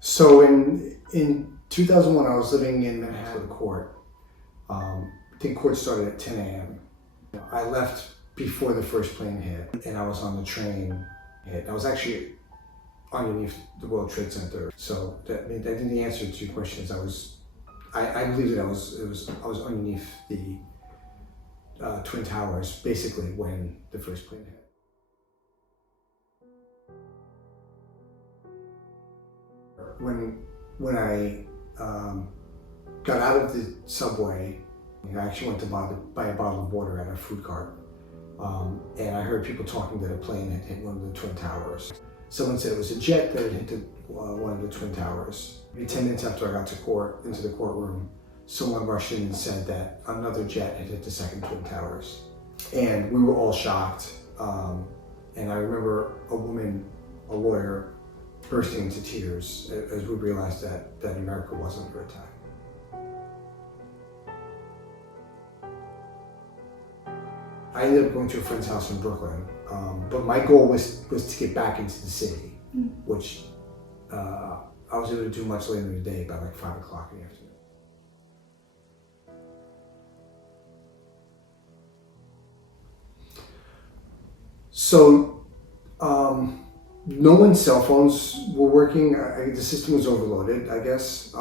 So in 2001, I was living in Manhattan Court. I think court started at 10 a.m. I left before the first plane hit, and I was on the train. I was actually underneath the World Trade Center. So I think the answer to your question is I believe that I was underneath the Twin Towers basically when the first plane hit. When I got out of the subway, I actually went to buy a bottle of water at a food cart, and I heard people talking that a plane had hit one of the Twin Towers. Someone said it was a jet that had hit one of the Twin Towers. Maybe 10 minutes after I got to into the courtroom, someone rushed in and said that another jet had hit the second Twin Towers. And we were all shocked. And I remember a woman, a lawyer, bursting into tears as we realized that America was under attack. I ended up going to a friend's house in Brooklyn, but my goal was to get back into the city, which I was able to do much later in the day, by like 5 o'clock in the afternoon. So, no one's cell phones were working. The system was overloaded, I guess.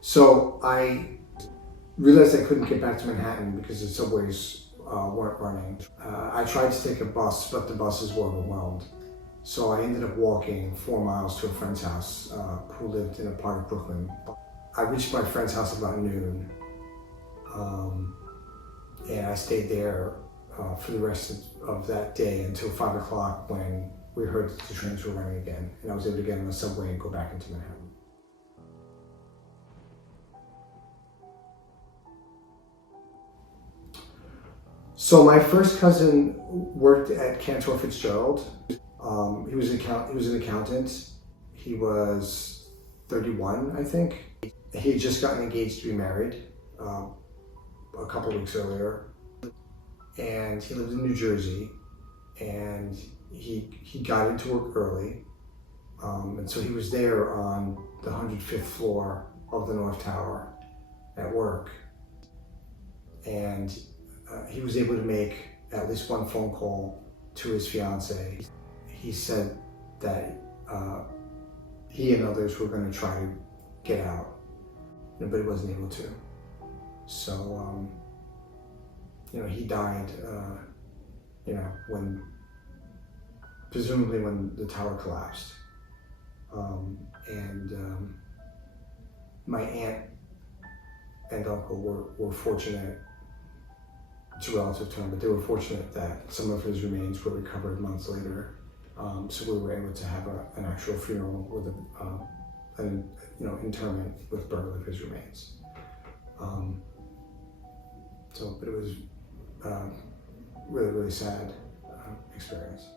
So I realized I couldn't get back to Manhattan because the subways weren't running. I tried to take a bus, but the buses were overwhelmed. So I ended up walking 4 miles to a friend's house who lived in a part of Brooklyn. I reached my friend's house about noon, and I stayed there for the rest of that day until 5 o'clock when we heard that the trains were running again, and I was able to get on the subway and go back into Manhattan. So my first cousin worked at Cantor Fitzgerald. He was an accountant. He was 31, I think. He had just gotten engaged to be married a couple of weeks earlier. And he lived in New Jersey, and he got into work early. And so he was there on the 105th floor of the North Tower at work. And he was able to make at least one phone call to his fiance. He said that he and others were going to try to get out, but he wasn't able to. So, he died, presumably when the tower collapsed. My aunt and uncle were fortunate. It's a relative term, but they were fortunate that some of his remains were recovered months later. So we were able to have an actual funeral with an interment with burial of his remains. But it was really, really sad experience.